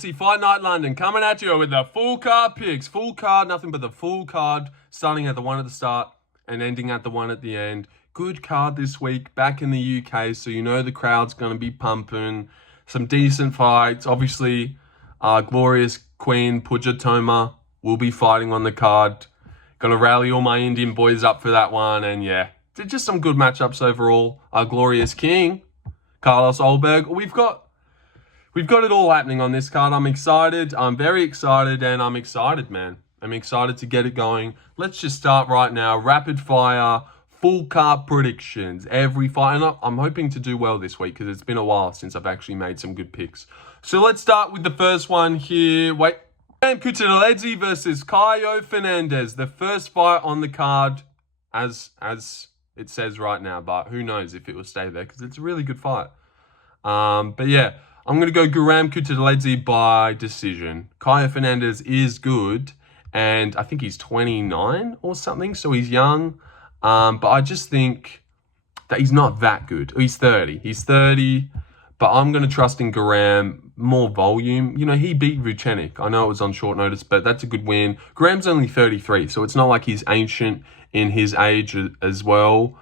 Fight Night London coming at you with the full card picks. Full card, nothing but the full card, starting at the one at the start and ending at the one at the end. Good card this week, back in the UK, so you know the crowd's going to be pumping. Some decent fights. Obviously, glorious Queen Puja Tomar will be fighting on the card. Going to rally all my Indian boys up for that one. And yeah, just some good matchups overall. Our glorious King, Carlos Olberg. We've got it all happening on this card. I'm excited. I'm very excited, and I'm excited, man. I'm excited to get it going. Let's just start right now. Rapid fire, full card predictions. Every fight. And I'm hoping to do well this week because it's been a while since I've actually made some good picks. So let's start with the first one here. Kutateladze versus Kaue Fernandes. The first fight on the card, as it says right now. But who knows if it will stay there because it's a really good fight. But yeah. I'm going to go Guram Kutateladze by decision. Kaue Fernandes is good, and I think he's 29 or something, so he's young. But I just think that he's not that good. He's 30. He's 30, but I'm going to trust in Guram. More volume. You know, he beat Vucenic. I know it was on short notice, but that's a good win. Guram's only 33, so it's not like he's ancient in his age as well.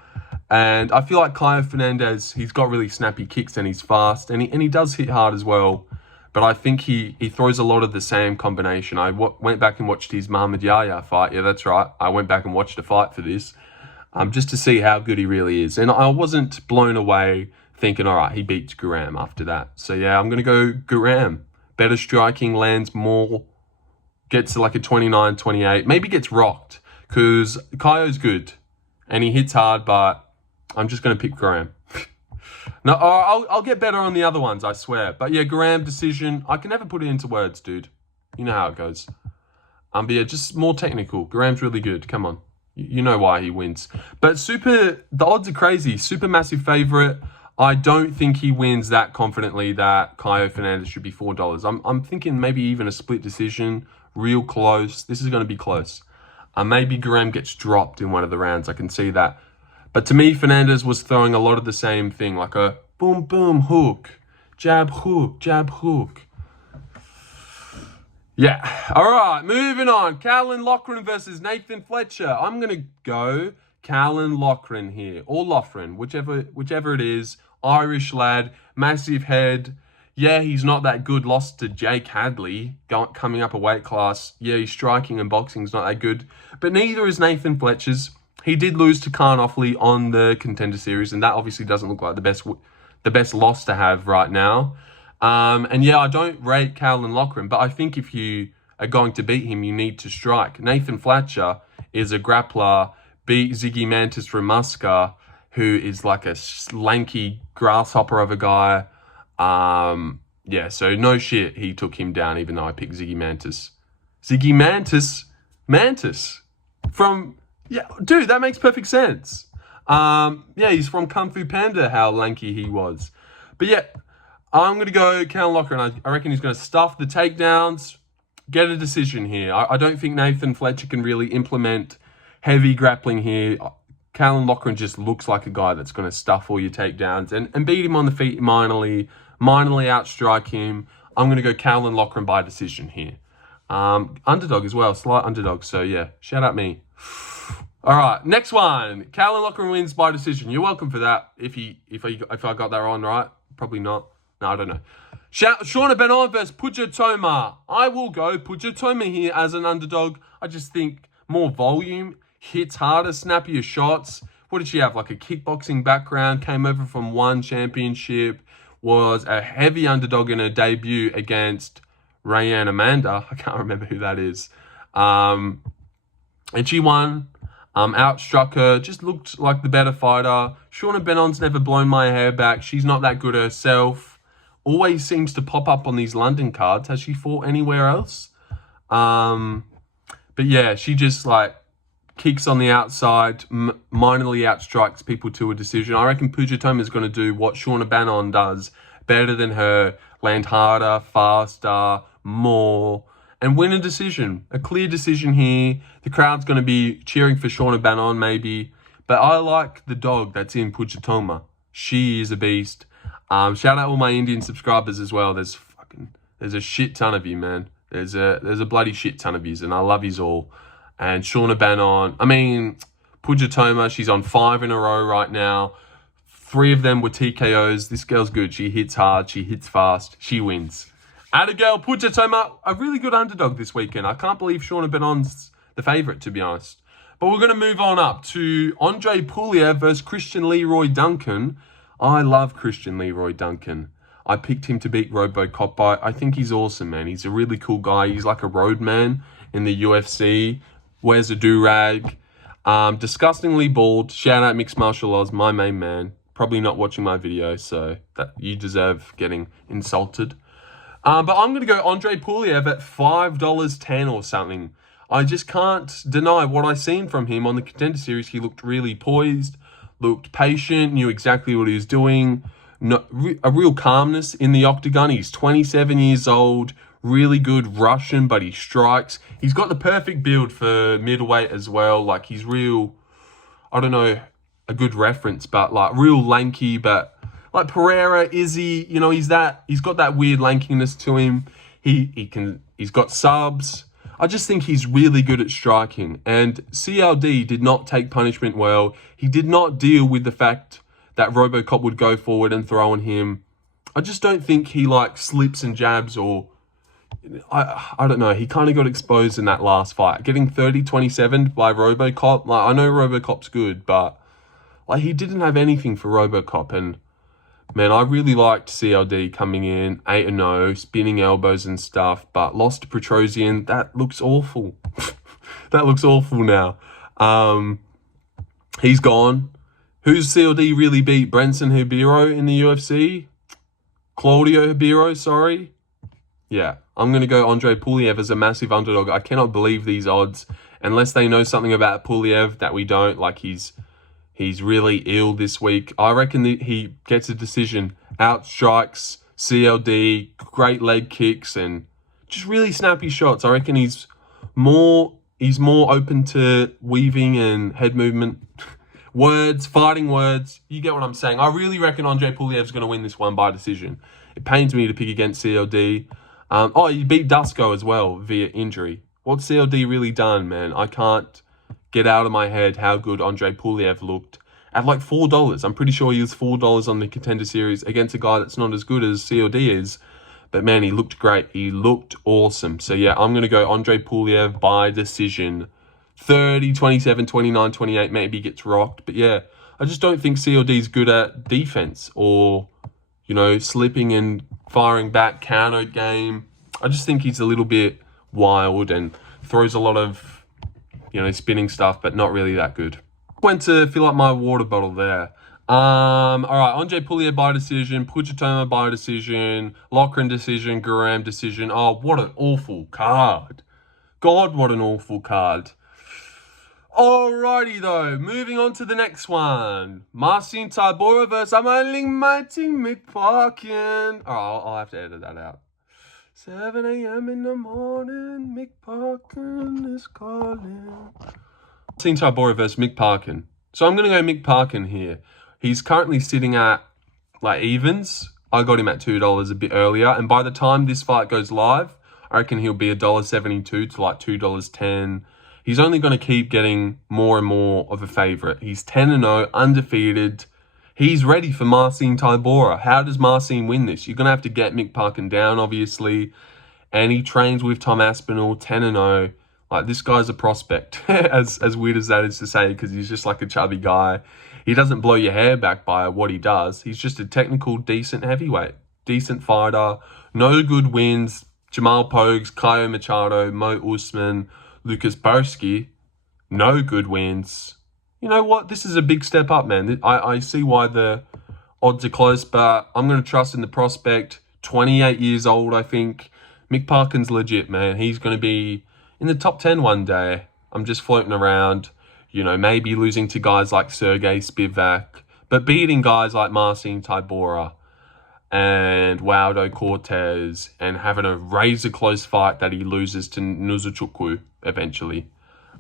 And I feel like Kaue Fernandes, he's got really snappy kicks and he's fast. And he does hit hard as well. But I think he throws a lot of the same combination. I went back and watched his Muhammad Yahya fight. Yeah, that's right. I went back and watched a fight for this. Just to see how good he really is. And I wasn't blown away thinking, all right, he beats Guram after that. So yeah, I'm going to go Guram. Better striking, lands more, gets to like a 29, 28. Maybe gets rocked because Kaue's good. And he hits hard, but I'm just going to pick Guram. No, I'll get better on the other ones, I swear. But yeah, Guram decision. I can never put it into words, dude. You know how it goes. But yeah, just more technical. Guram's really good. Come on. You know why he wins. But the odds are crazy. Super massive favorite. I don't think he wins that confidently that Kaue Fernandes should be $4. I'm thinking maybe even a split decision. Real close. This is going to be close. Maybe Guram gets dropped in one of the rounds. I can see that. But to me, Fernandes was throwing a lot of the same thing, like a boom, boom, hook, jab, hook. Yeah. All right, moving on. Caolan Loughran versus Nathan Fletcher. I'm going to go Caolan Loughran here, or Loughran, whichever it is. Irish lad, massive head. Yeah, he's not that good. Lost to Jake Hadley, coming up a weight class. Yeah, his striking and boxing's not that good. But neither is Nathan Fletcher's. He did lose to Carnoffley on the Contender Series, and that obviously doesn't look like the best loss to have right now. And yeah, I don't rate Caolan Loughran, but I think if you are going to beat him, you need to strike. Nathan Fletcher is a grappler, beat Ziggy Mantis from Musca, who is like a lanky grasshopper of a guy. Yeah, so no shit, he took him down, even though I picked Ziggy Mantis. Ziggy Mantis. From, yeah, dude, that makes perfect sense. Yeah, he's from Kung Fu Panda, how lanky he was. But yeah, I'm going to go Caolan Loughran. I reckon he's going to stuff the takedowns, get a decision here. I don't think Nathan Fletcher can really implement heavy grappling here. Caolan Loughran just looks like a guy that's going to stuff all your takedowns and beat him on the feet minorly outstrike him. I'm going to go Caolan Loughran by decision here. Underdog as well, slight underdog. So yeah, shout out me. All right, next one. Caolan Loughran wins by decision. You're welcome for that. If I got that on right, probably not. No, I don't know. Shauna Bannon versus Puja Tomar. I will go Puja Tomar here as an underdog. I just think more volume, hits harder, snappier shots. What did she have? Like a kickboxing background, came over from one championship, was a heavy underdog in her debut against Rayanne Amanda. I can't remember who that is. And she won, outstruck her, just looked like the better fighter. Shauna Bannon's never blown my hair back. She's not that good herself. Always seems to pop up on these London cards. Has she fought anywhere else? But yeah, she just like kicks on the outside, minorly outstrikes people to a decision. I reckon Puja Tomar is going to do what Shauna Bannon does better than her, land harder, faster, more, and win a decision. A clear decision here. The crowd's going to be cheering for Shauna Bannon maybe, but I like the dog that's in Puja Tomar. She is a beast. Shout out all my Indian subscribers as well. There's fucking There's a shit ton of you, man. There's a bloody shit ton of yous, and I love yous all. And Shauna Bannon, I mean, Puja Tomar, she's on 5 in a row right now. 3 of them were TKOs. This girl's good. She hits hard. She hits fast. She wins. Atta girl, Puja Tomar, a really good underdog this weekend. I can't believe Shauna Bannon's the favourite, to be honest. But we're going to move on up to Andre Pulyaev versus Christian Leroy Duncan. I love Christian Leroy Duncan. I picked him to beat RoboCop. I think he's awesome, man. He's a really cool guy. He's like a roadman in the UFC. Wears a do-rag. Disgustingly bald. Shout out Mixed Martial Arts, my main man. Probably not watching my video, so that you deserve getting insulted. But I'm going to go Andre Pulyaev at $5.10 or something. I just can't deny what I've seen from him on the Contender Series. He looked really poised, looked patient, knew exactly what he was doing. A real calmness in the octagon. He's 27 years old, really good Russian, but he strikes. He's got the perfect build for middleweight as well. Like, he's real, I don't know, a good reference, but like real lanky, but like Pereira, Izzy, you know, he's got that weird lankiness to him. He's got subs. I just think he's really good at striking. And CLD did not take punishment well. He did not deal with the fact that RoboCop would go forward and throw on him. I just don't think he like slips and jabs, or I don't know. He kind of got exposed in that last fight. Getting 30-27 by RoboCop. Like, I know RoboCop's good, but like, he didn't have anything for RoboCop. And man, I really liked CLD coming in 8-0, spinning elbows and stuff, but lost to Petrosian. That looks awful. That looks awful now. He's gone. Who's CLD really beat? Branson Hibiro in the UFC? Claudio Hibiro, sorry. Yeah, I'm going to go Andre Pulyaev as a massive underdog. I cannot believe these odds. Unless they know something about Pulyaev that we don't. Like, he's really ill this week. I reckon that he gets a decision. Outstrikes CLD, great leg kicks, and just really snappy shots. I reckon he's more open to weaving and head movement. Words, fighting words. You get what I'm saying. I really reckon Andre Pulyev's going to win this one by decision. It pains me to pick against CLD. He beat Dusko as well via injury. What's CLD really done, man? I can't get out of my head how good Andre Pulyaev looked at like $4. I'm pretty sure he was $4 on the Contender Series against a guy that's not as good as CLD is. But man, he looked great. He looked awesome. So yeah, I'm going to go Andre Pulyaev by decision. 30, 27, 29, 28, maybe gets rocked. But yeah, I just don't think CLD's good at defense or, you know, slipping and firing back, counter game. I just think he's a little bit wild and throws a lot of, you know, spinning stuff, but not really that good. Went to fill up my water bottle there. All right, Andre Pulyaev by decision, Puja Tomar by decision, Loughran decision, Guram decision. Oh, what an awful card. God, what an awful card. Alrighty though, moving on to the next one. Marcin Tybura versus mighty Mick Parkin. Oh, I'll have to edit that out. 7 a.m. in the morning, Mick Parkin is calling. Marcin Tybura versus Mick Parkin. So I'm going to go Mick Parkin here. He's currently sitting at like evens. I got him at $2 a bit earlier. And by the time this fight goes live, I reckon he'll be $1.72 to like $2.10. He's only going to keep getting more and more of a favourite. He's 10-0, undefeated. He's ready for Marcin Tybura. How does Marcin win this? You're going to have to get Mick Parkin down, obviously. And he trains with Tom Aspinall, 10-0. Like, this guy's a prospect, as weird as that is to say, because he's just like a chubby guy. He doesn't blow your hair back by what he does. He's just a technical, decent heavyweight. Decent fighter. No good wins. Jamal Pogues, Caio Machado, Mo Usman, Lucas Boski, no good wins. You know what? This is a big step up, man. I see why the odds are close, but I'm going to trust in the prospect. 28 years old, I think. Mick Parkin's legit, man. He's going to be in the top 10 one day. I'm just floating around, you know, maybe losing to guys like Sergey Spivak, but beating guys like Marcin Tybura and Waldo Cortez and having a razor-close fight that he loses to Nuzuchukwu eventually.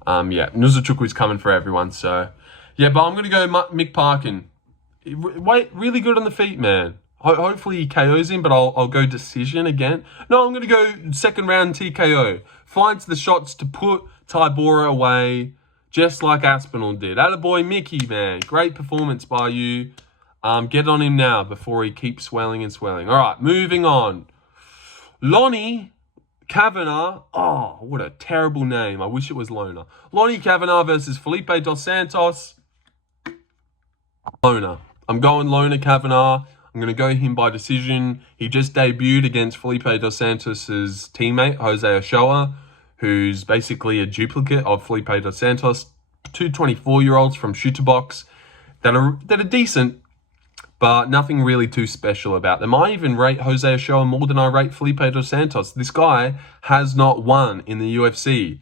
Yeah, Nuzuchukwu's coming for everyone, so... Yeah, but I'm going to go Mick Parkin. Wait, really good on the feet, man. Hopefully he KOs him, but I'll go decision again. No, I'm going to go second round TKO. Finds the shots to put Tybura away, just like Aspinall did. Attaboy Mickey, man. Great performance by you. Get on him now before he keeps swelling and swelling. All right, moving on. Lonnie Kavanagh. Oh, what a terrible name. I wish it was Loughran. Lonnie Kavanagh versus Felipe dos Santos. Loughran. I'm going Loughran Kavanagh. I'm going to go him by decision. He just debuted against Felipe dos Santos' teammate, Jose Shauna, who's basically a duplicate of Felipe dos Santos. Two 24-year-olds from shooter box that are decent, but nothing really too special about them. I even rate Jose Shauna more than I rate Felipe dos Santos. This guy has not won in the UFC.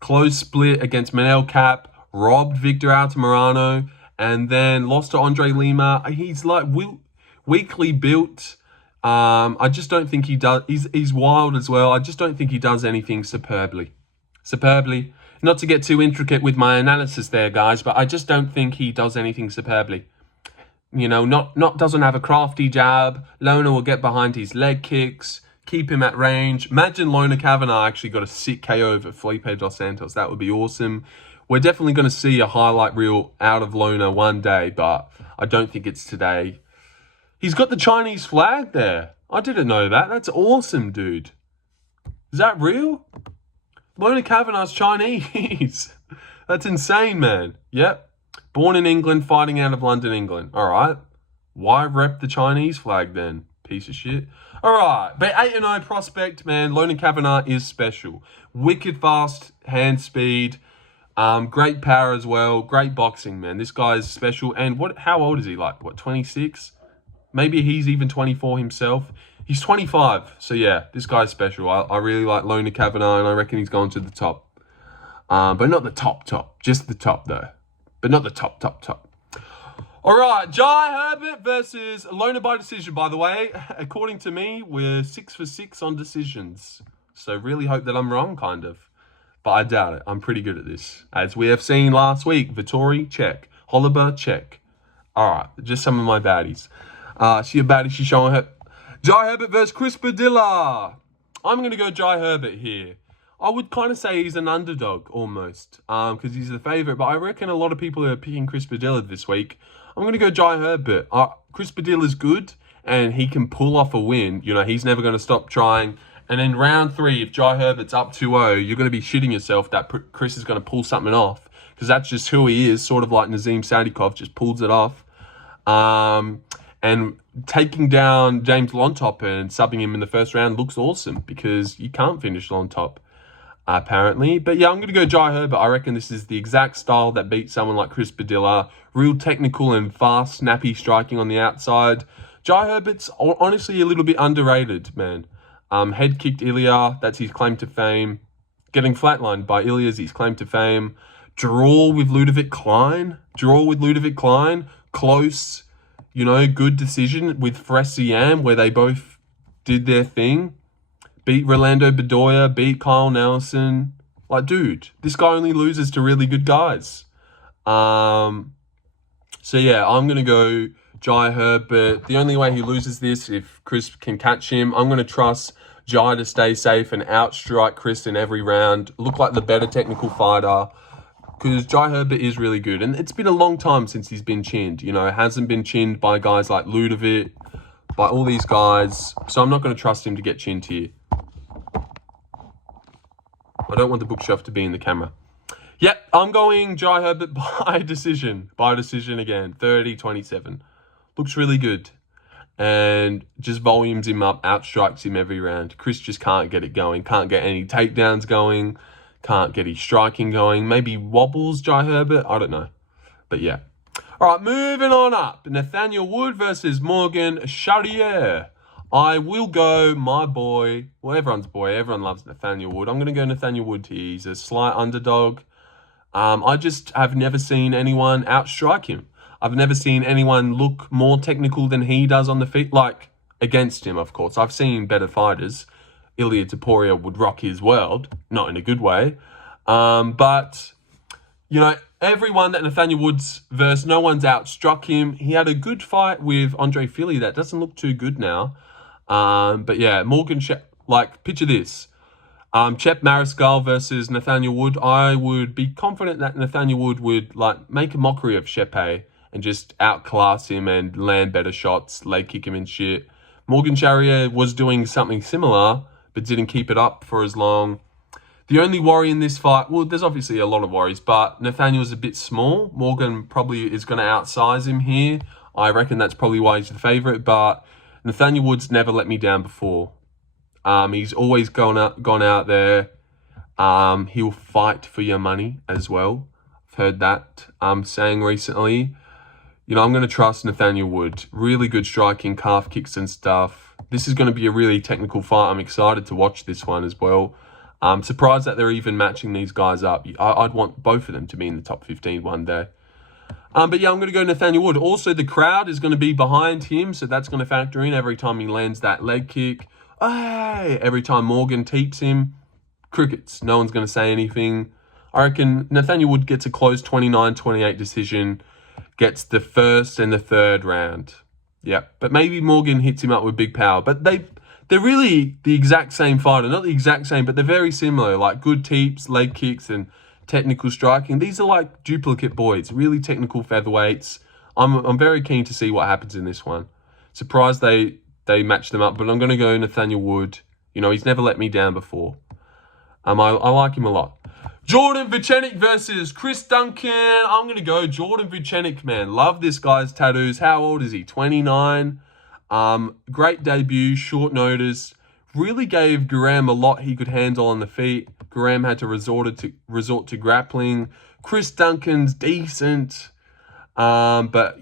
Close split against Manel Cap, robbed Victor Altamirano, and then lost to Andre Lima. He's like weakly built. I just don't think he does. He's wild as well. I just don't think he does anything superbly. Not to get too intricate with my analysis there, guys, but I just don't think he does anything superbly. You know, doesn't have a crafty jab. Loughran will get behind his leg kicks, keep him at range. Imagine Loughran Kavanagh actually got a sick KO over Felipe dos Santos. That would be awesome. We're definitely going to see a highlight reel out of Loughran one day, but I don't think it's today. He's got the Chinese flag there. I didn't know that. That's awesome, dude. Is that real? Loughran Kavanagh's Chinese. That's insane, man. Yep. Born in England, fighting out of London, England. All right. Why rep the Chinese flag then? Piece of shit. All right. But 8-0 prospect, man. Loughran Kavanagh is special. Wicked fast hand speed. Great power as well. Great boxing, man. This guy is special. And how old is he? Like, what, 26? Maybe he's even 24 himself. He's 25. So, yeah, this guy's special. I really like Loughran Kavanagh, and I reckon he's going to the top. But not the top. Just the top, though. But not the top. All right, Jai Herbert versus Loughran by decision, by the way. According to me, we're 6 for 6 on decisions. So, really hope that I'm wrong, kind of. But I doubt it. I'm pretty good at this. As we have seen last week, Vittori, check. Holliber, check. All right, just some of my baddies. She a baddie, she's showing her. Jai Herbert versus Chris Padilla. I'm going to go Jai Herbert here. I would kind of say he's an underdog, almost, because he's the favourite. But I reckon a lot of people are picking Chris Padilla this week. I'm going to go Jai Herbert. Chris Padilla's good, and he can pull off a win. You know, he's never going to stop trying. And in round 3, if Jai Herbert's up 2-0, you're going to be shitting yourself that Chris is going to pull something off. Because that's just who he is, sort of like Nazim Sadikov just pulls it off. And taking down James Lontop and subbing him in the first round looks awesome. Because you can't finish Lontop, apparently. But yeah, I'm going to go Jai Herbert. I reckon this is the exact style that beats someone like Chris Padilla. Real technical and fast, snappy striking on the outside. Jai Herbert's honestly a little bit underrated, man. Head kicked Ilya, that's his claim to fame. Getting flatlined by Ilya's his claim to fame. Draw with Ludovic Klein. Close, you know, good decision with Fressiam, where they both did their thing. Beat Rolando Bedoya, beat Kyle Nelson. Like, dude, this guy only loses to really good guys. So yeah, I'm going to go Jai Herbert. The only way he loses this, if Chris can catch him, I'm going to trust Jai to stay safe and outstrike Chris in every round. Look like the better technical fighter. Because Jai Herbert is really good. And it's been a long time since he's been chinned. You know, hasn't been chinned by guys like Ludovic, by all these guys. So I'm not going to trust him to get chinned here. I don't want the bookshelf to be in the camera. Yep, I'm going Jai Herbert by decision. By decision again. 30-27. Looks really good. And just volumes him up, outstrikes him every round. Chris just can't get it going. Can't get any takedowns going. Can't get his striking going. Maybe wobbles Jai Herbert. I don't know. But yeah. All right, moving on up. Nathaniel Wood versus Morgan Charriere. I will go my boy. Well, everyone's boy. Everyone loves Nathaniel Wood. I'm going to go Nathaniel Wood here. He's a slight underdog. I just have never seen anyone outstrike him. I've never seen anyone look more technical than he does on the feet. Like, against him, of course. I've seen better fighters. Ilia Topuria would rock his world. Not in a good way. But, you know, everyone that Nathaniel Woods versed, no one's outstruck him. He had a good fight with Andre Fili that doesn't look too good now. But yeah, picture this. Chep Mariscal versus Nathaniel Wood. I would be confident that Nathaniel Wood would make a mockery of Chepe and just outclass him and land better shots, leg kick him and shit. Morgan Charriere was doing something similar, but didn't keep it up for as long. The only worry in this fight, well, there's obviously a lot of worries, but Nathaniel's a bit small. Morgan probably is going to outsize him here. I reckon that's probably why he's the favourite, but Nathaniel Woods never let me down before. He's always gone out there. He'll fight for your money as well. I've heard that saying recently. I'm going to trust Nathaniel Wood. Really good striking, calf kicks and stuff. This is going to be a really technical fight. I'm excited to watch this one as well. I'm surprised that they're even matching these guys up. I'd want both of them to be in the top 15 one day. But yeah, I'm going to go Nathaniel Wood. Also, the crowd is going to be behind him, so that's going to factor in every time he lands that leg kick. Hey! Every time Morgan teeps him, crickets. No one's going to say anything. I reckon Nathaniel Wood gets a close 29-28 decision, gets the first and the third round. Yeah, but maybe Morgan hits him up with big power. But they're really the exact same fighter. Not the exact same, but they're very similar. Like good teeps, leg kicks, and technical striking. These are like duplicate boys. Really technical featherweights. I'm very keen to see what happens in this one. Surprised they match them up, but I'm going to go Nathaniel Wood. He's never let me down before. I like him a lot. Jordan Vucenic versus Chris Duncan. I'm going to go Jordan Vucenic, man. Love this guy's tattoos. How old is he? 29. Great debut, short notice. Really gave Guram a lot he could handle on the feet. Guram had to resort to grappling. Chris Duncan's decent. But,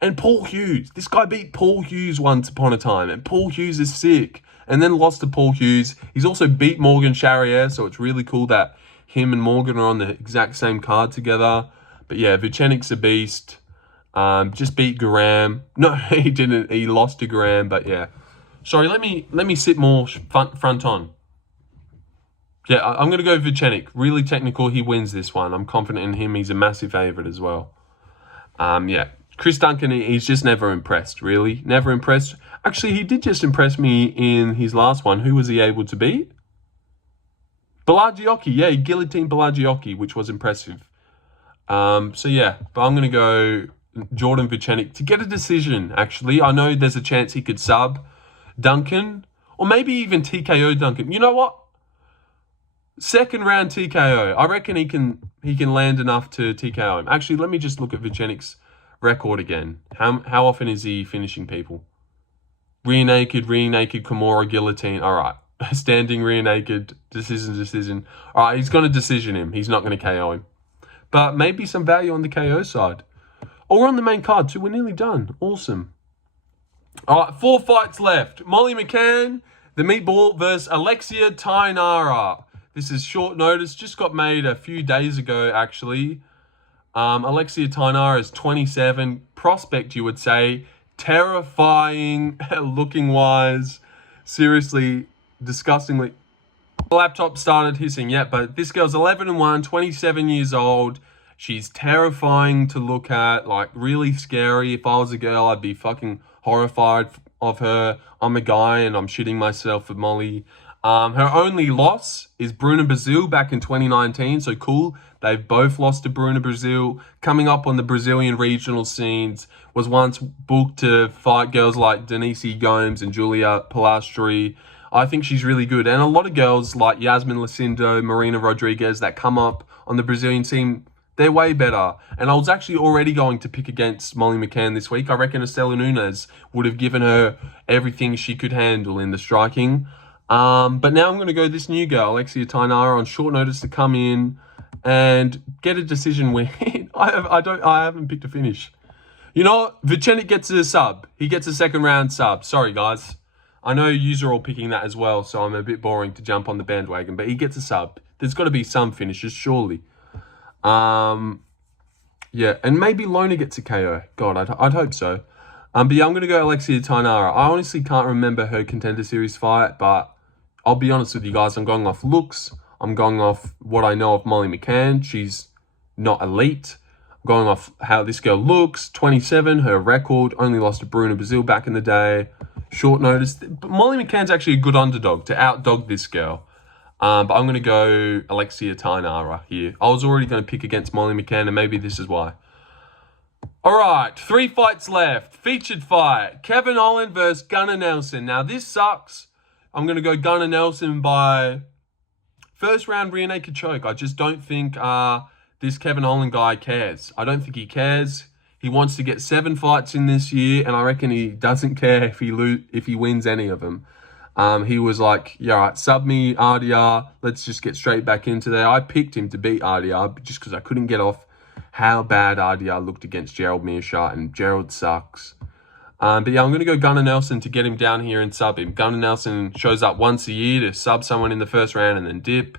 And Paul Hughes. This guy beat Paul Hughes once upon a time. And Paul Hughes is sick. And then lost to Paul Hughes. He's also beat Morgan Charriere. So it's really cool that him and Morgan are on the exact same card together. But yeah, Vucenic's a beast. Just beat Guram. No, he didn't. He lost to Guram. But yeah. Sorry, let me sit more front on. Yeah, I'm going to go Vucenic. Really technical. He wins this one. I'm confident in him. He's a massive favourite as well. Yeah. Chris Duncan, he's just never impressed, really. Never impressed. Actually, he did just impress me in his last one. Who was he able to beat? Blachowicz. Yeah, he guillotined Blachowicz, which was impressive. So yeah, but I'm going to go Jordan Vucenic to get a decision, actually. I know there's a chance he could sub Duncan, or maybe even TKO Duncan. You know what? Second round TKO. I reckon he can land enough to TKO him. Actually, let me just look at Vucenic's record again. How often is he finishing people? Rear naked, Kimura, guillotine. All right. Standing, rear naked, decision. All right, he's going to decision him. He's not going to KO him. But maybe some value on the KO side. Oh, we're on the main card too. We're nearly done. Awesome. All right, 4 fights left. Molly McCann, the Meatball versus Alexia Thainara. This is short notice. Just got made a few days ago, actually. Alexia Thainara is 27. Prospect, you would say. Terrifying looking wise. Seriously, disgustingly. The laptop started hissing. Yeah, but this girl's 11-1, 27 years old. She's terrifying to look at. Like, really scary. If I was a girl, I'd be fucking horrified of her. I'm a guy and I'm shitting myself for Molly. Her only loss is Bruna Brazil back in 2019. So cool. They've both lost to Bruna Brazil. Coming up on the Brazilian regional scenes. Was once booked to fight girls like Denise Gomes and Julia Palastri. I think she's really good. And a lot of girls like Yasmin Lucindo, Marina Rodriguez that come up on the Brazilian scene, they're way better. And I was actually already going to pick against Molly McCann this week. I reckon Estela Nunes would have given her everything she could handle in the striking. But now I'm going to go this new girl, Alexia Thainara, on short notice to come in and get a decision win. I haven't picked a finish. You know what? Vucenic gets a sub. He gets a second round sub. Sorry, guys. I know yous are all picking that as well, so I'm a bit boring to jump on the bandwagon, but he gets a sub. There's got to be some finishes, surely. Yeah, and maybe Lona gets a KO. God, I'd hope so. But yeah, I'm going to go Alexia Thainara. I honestly can't remember her Contender Series fight, but I'll be honest with you guys. I'm going off looks. I'm going off what I know of Molly McCann. She's not elite. Going off how this girl looks, 27, her record, only lost to Bruna Brazil back in the day. Short notice. But Molly McCann's actually a good underdog to outdog this girl. But I'm going to go Alexia Thainara here. I was already going to pick against Molly McCann, and maybe this is why. All right, 3 fights left. Featured fight. Holland versus Gunnar Nelson. Now, this sucks. I'm going to go Gunnar Nelson by first round rear naked choke. I just don't think this Holland guy cares. I don't think he cares. He wants to get 7 fights in this year, and I reckon he doesn't care if he wins any of them. He was like, yeah, all right, sub me, RDR. Let's just get straight back into there. I picked him to beat RDR just because I couldn't get off how bad RDR looked against Gerald Mearshart, and Gerald sucks. But yeah, I'm going to go Gunnar Nelson to get him down here and sub him. Gunnar Nelson shows up once a year to sub someone in the first round and then dip.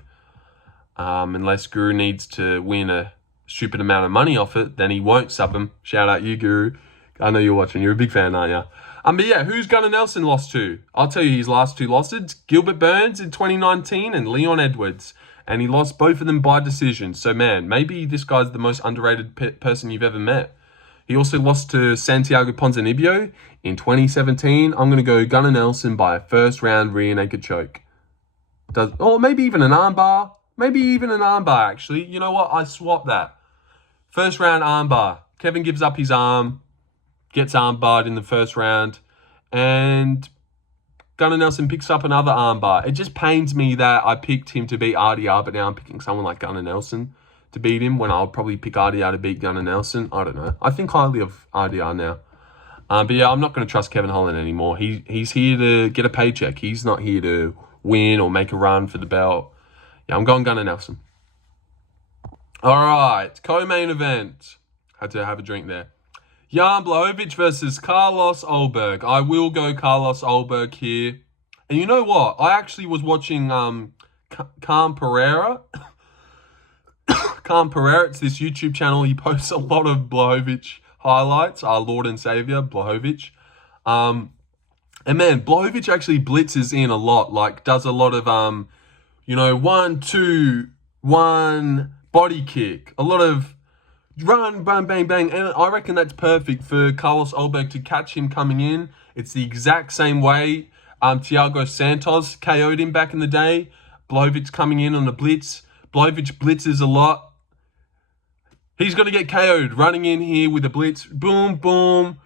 Unless Guru needs to win a stupid amount of money off it, then he won't sub him. Shout out you, Guru. I know you're watching. You're a big fan, aren't you? But yeah, who's Gunnar Nelson lost to? I'll tell you his last 2 losses. Gilbert Burns in 2019 and Leon Edwards. And he lost both of them by decision. So, man, maybe this guy's the most underrated person you've ever met. He also lost to Santiago Ponzinibbio in 2017. I'm going to go Gunnar Nelson by a first round rear naked choke. Or maybe even an armbar. Maybe even an armbar, actually. You know what? I swap that. First round armbar. Kevin gives up his arm. Gets armbarred in the first round. And Gunnar Nelson picks up another armbar. It just pains me that I picked him to beat RDR, but now I'm picking someone like Gunnar Nelson to beat him when I'll probably pick RDR to beat Gunnar Nelson. I don't know. I think highly of RDR now. But yeah, I'm not going to trust Kevin Holland anymore. He's here to get a paycheck. He's not here to win or make a run for the belt. Yeah, I'm going Gunnar Nelson. All right, co-main event. Had to have a drink there. Jan Blachowicz versus Carlos Ulberg. I will go Carlos Ulberg here. And you know what? I actually was watching Calm Pereira. Calm Pereira, it's this YouTube channel. He posts a lot of Blachowicz highlights. Our Lord and Savior, Blachowicz. And man, Blachowicz actually blitzes in a lot. Like, does a lot of, 1, 2, 1, body kick. A lot of run, bang, bang, bang. And I reckon that's perfect for Carlos Ulberg to catch him coming in. It's the exact same way Thiago Santos KO'd him back in the day. Blachowicz coming in on a blitz. Blachowicz blitzes a lot. He's going to get KO'd running in here with a blitz. Boom, boom.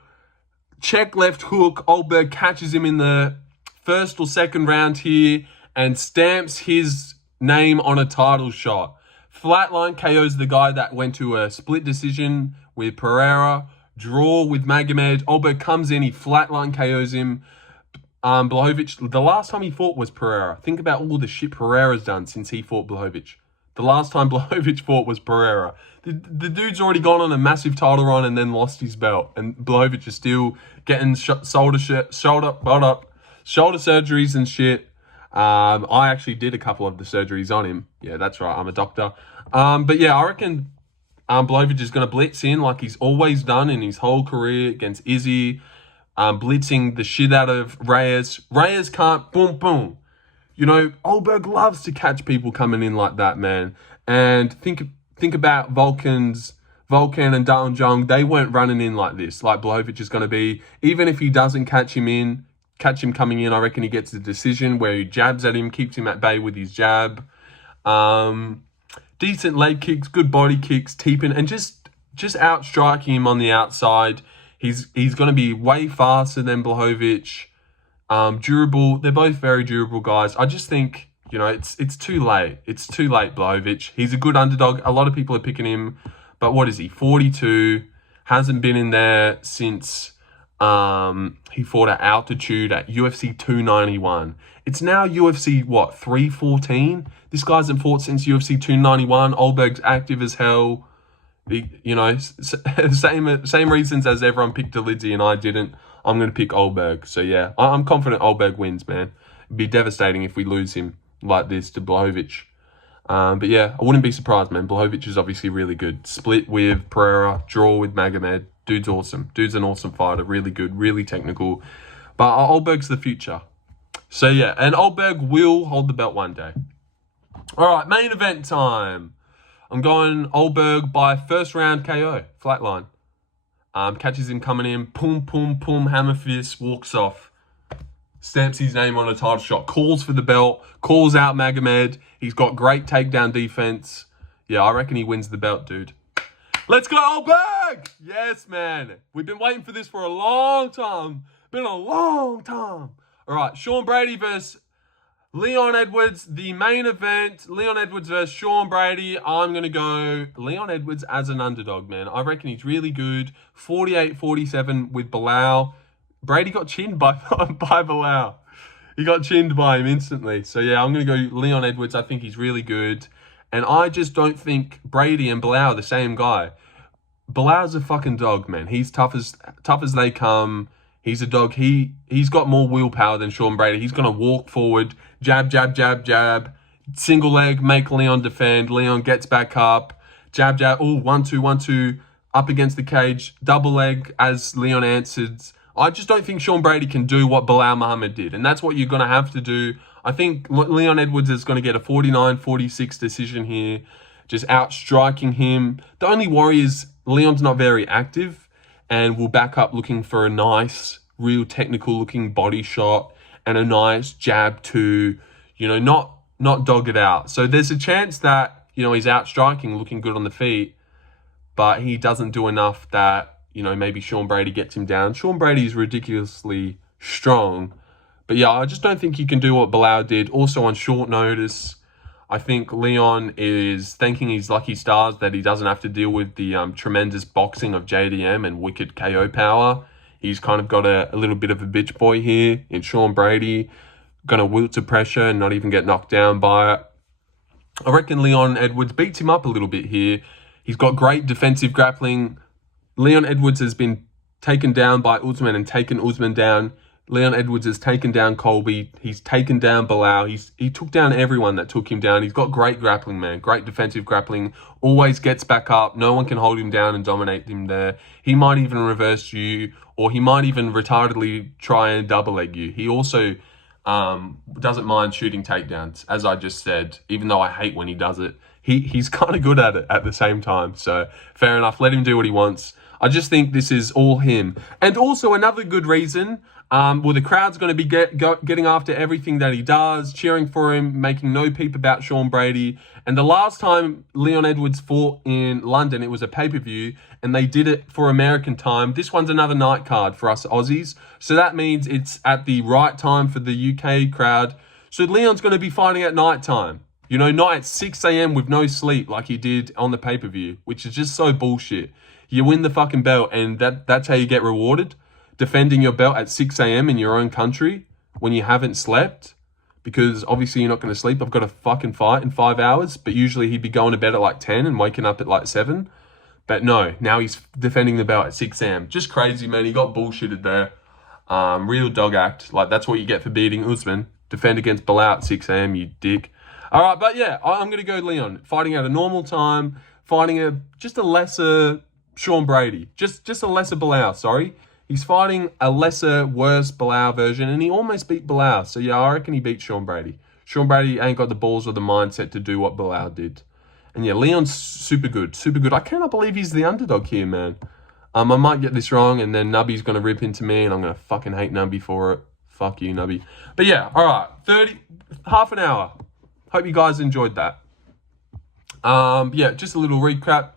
Check left hook. Ulberg catches him in the first or second round here and stamps his name on a title shot. Flatline KO's the guy that went to a split decision with Pereira. Draw with Magomed. Ulberg comes in, he flatline KOs him. Blachowicz, the last time he fought was Pereira. Think about all the shit Pereira's done since he fought Blachowicz. The last time Blachowicz fought was Pereira. The dude's already gone on a massive title run and then lost his belt. And Blachowicz is still getting shoulder surgeries and shit. I actually did a couple of the surgeries on him. Yeah, that's right. I'm a doctor. But yeah, I reckon Blachowicz is going to blitz in like he's always done in his whole career against Izzy. Blitzing the shit out of Reyes. Reyes can't, boom, boom. Ulberg loves to catch people coming in like that, man. And think about Vulcan and Dalton Jung. They weren't running in like this, like Blachowicz is going to be. Even if he doesn't catch him coming in, I reckon he gets a decision where he jabs at him, keeps him at bay with his jab. Decent leg kicks, good body kicks, teeping, and just outstriking him on the outside. He's going to be way faster than Blachowicz. Durable. They're both very durable guys. I just think, it's too late. It's too late, Blachowicz. He's a good underdog. A lot of people are picking him. But what is he? 42. Hasn't been in there since he fought at altitude at UFC 291. It's now UFC, 314? This guy hasn't fought since UFC 291. Ulberg's active as hell. Same reasons as everyone picked Kutateladze and I didn't. I'm going to pick Ulberg. So yeah, I'm confident Ulberg wins, man. It'd be devastating if we lose him like this to Blachowicz. But yeah, I wouldn't be surprised, man. Blachowicz is obviously really good. Split with Pereira, draw with Magomed. Dude's awesome. Dude's an awesome fighter. Really good, really technical. But Ulberg's the future. So yeah, and Ulberg will hold the belt one day. All right, main event time. I'm going Oldberg by first round KO, flatline. Catches him coming in, pum, hammer fist, walks off. Stamps his name on a title shot, calls for the belt, calls out Magomed. He's got great takedown defense. Yeah, I reckon he wins the belt, dude. Let's go, Oldberg! Yes, man. We've been waiting for this for a long time. Been a long time. All right, Sean Brady versus Leon Edwards, the main event. Leon Edwards versus Sean Brady. I'm going to go Leon Edwards as an underdog, man. I reckon he's really good. 48-47 with Bilal. Brady got chinned by Bilal. He got chinned by him instantly. So, yeah, I'm going to go Leon Edwards. I think he's really good. And I just don't think Brady and Bilal are the same guy. Bilal's a fucking dog, man. He's tough as they come. He's a dog. He's got more willpower than Sean Brady. He's going to walk forward, jab, single leg, make Leon defend. Leon gets back up, jab. Oh, 1-2, up against the cage, double leg as Leon answers. I just don't think Sean Brady can do what Bilal Muhammad did, and that's what you're going to have to do. I think Leon Edwards is going to get a 49-46 decision here, just outstriking him. The only worry is Leon's not very active and will back up looking for a nice, real technical-looking body shot and a nice jab to, not dog it out. So there's a chance that, he's outstriking, looking good on the feet, but he doesn't do enough that, maybe Sean Brady gets him down. Sean Brady's ridiculously strong. But yeah, I just don't think he can do what Bilal did. Also on short notice, I think Leon is thanking his lucky stars that he doesn't have to deal with the tremendous boxing of JDM and wicked KO power. He's kind of got a little bit of a bitch boy here in Sean Brady. Going to wilt to pressure and not even get knocked down by it. I reckon Leon Edwards beats him up a little bit here. He's got great defensive grappling. Leon Edwards has been taken down by Usman and taken Usman down. Leon Edwards has taken down Colby. He's taken down Bilal. He took down everyone that took him down. He's got great grappling, man. Great defensive grappling. Always gets back up. No one can hold him down and dominate him there. He might even reverse you, or he might even retardedly try and double leg you. He also doesn't mind shooting takedowns, as I just said, even though I hate when he does it. He's kind of good at it at the same time. So fair enough. Let him do what he wants. I just think this is all him. And also another good reason, the crowd's going to be getting after everything that he does, cheering for him, making no peep about Sean Brady. And the last time Leon Edwards fought in London, it was a pay-per-view, and they did it for American time. This one's another night card for us Aussies. So that means it's at the right time for the UK crowd. So Leon's going to be fighting at night time. Not at 6 a.m. with no sleep like he did on the pay-per-view, which is just so bullshit. You win the fucking belt, and that's how you get rewarded. Defending your belt at 6 a.m. in your own country when you haven't slept. Because obviously you're not going to sleep. I've got a fucking fight in 5 hours. But usually he'd be going to bed at like 10 and waking up at like 7. But no, now he's defending the belt at 6 a.m. Just crazy, man. He got bullshitted there. Real dog act. Like, that's what you get for beating Usman. Defend against Bilal at 6 a.m., you dick. All right, but yeah, I'm going to go Leon. Fighting at a normal time. Fighting just a lesser Sean Brady. Just a lesser Bilal, sorry. He's fighting a lesser, worse Bilal version, and he almost beat Bilal. So yeah, I reckon he beat Sean Brady. Sean Brady ain't got the balls or the mindset to do what Bilal did. And yeah, Leon's super good. I cannot believe he's the underdog here, man. I might get this wrong, and then Nubby's going to rip into me, and I'm going to fucking hate Nubby for it. Fuck you, Nubby. But yeah, all right, half an hour. Hope you guys enjoyed that. Yeah, just a little recap.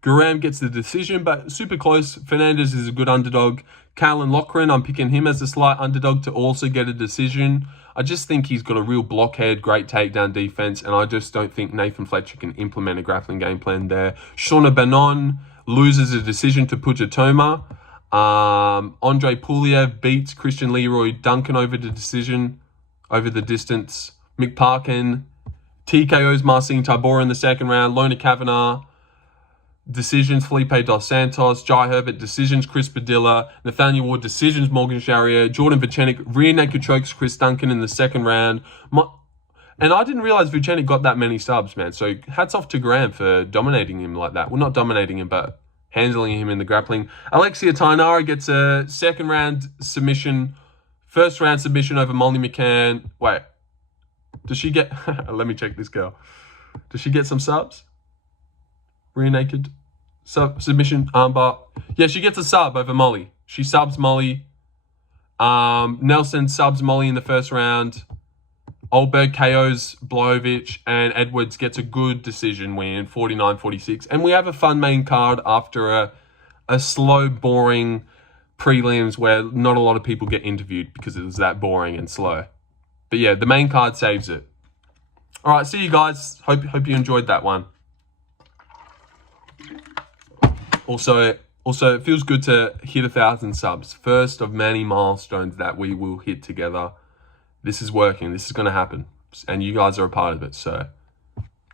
Guram gets the decision, but super close. Fernandes is a good underdog. Caolan Loughran, I'm picking him as a slight underdog to also get a decision. I just think he's got a real blockhead, great takedown defense, and I just don't think Nathan Fletcher can implement a grappling game plan there. Shauna Bannon loses a decision to Puja Tomar. Andre Pulyaev beats Christian Leroy Duncan over the distance. Mick Parkin TKOs Marcin Tybura in the second round. Kavanagh decisions Felipe dos Santos. Herbert decisions Chris Padilla. Nathaniel Ward decisions Morgan Charriere. Jordan Vucenic rear naked chokes Chris Duncan in the second round. And I didn't realize Vucenic got that many subs, man. So hats off to Guram for dominating him like that. Well, not dominating him, but handling him in the grappling. Alexia Thainara gets a second round submission. First round submission over Molly McCann. Wait. Does she get... Let me check this girl. Does she get some subs? Rear naked. Submission, armbar. Yeah, she gets a sub over Molly. She subs Molly. Nelson subs Molly in the first round. Oldberg KOs Blachowicz, and Edwards gets a good decision win, 49-46. And we have a fun main card after a slow, boring prelims where not a lot of people get interviewed because it was that boring and slow. But yeah, the main card saves it. All right, see you guys. Hope you enjoyed that one. Also, it feels good to hit 1,000 subs. First of many milestones that we will hit together. This is working. This is going to happen. And you guys are a part of it. So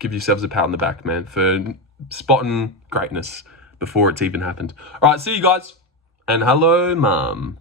give yourselves a pat on the back, man, for spotting greatness before it's even happened. All right, see you guys. And hello, Mum.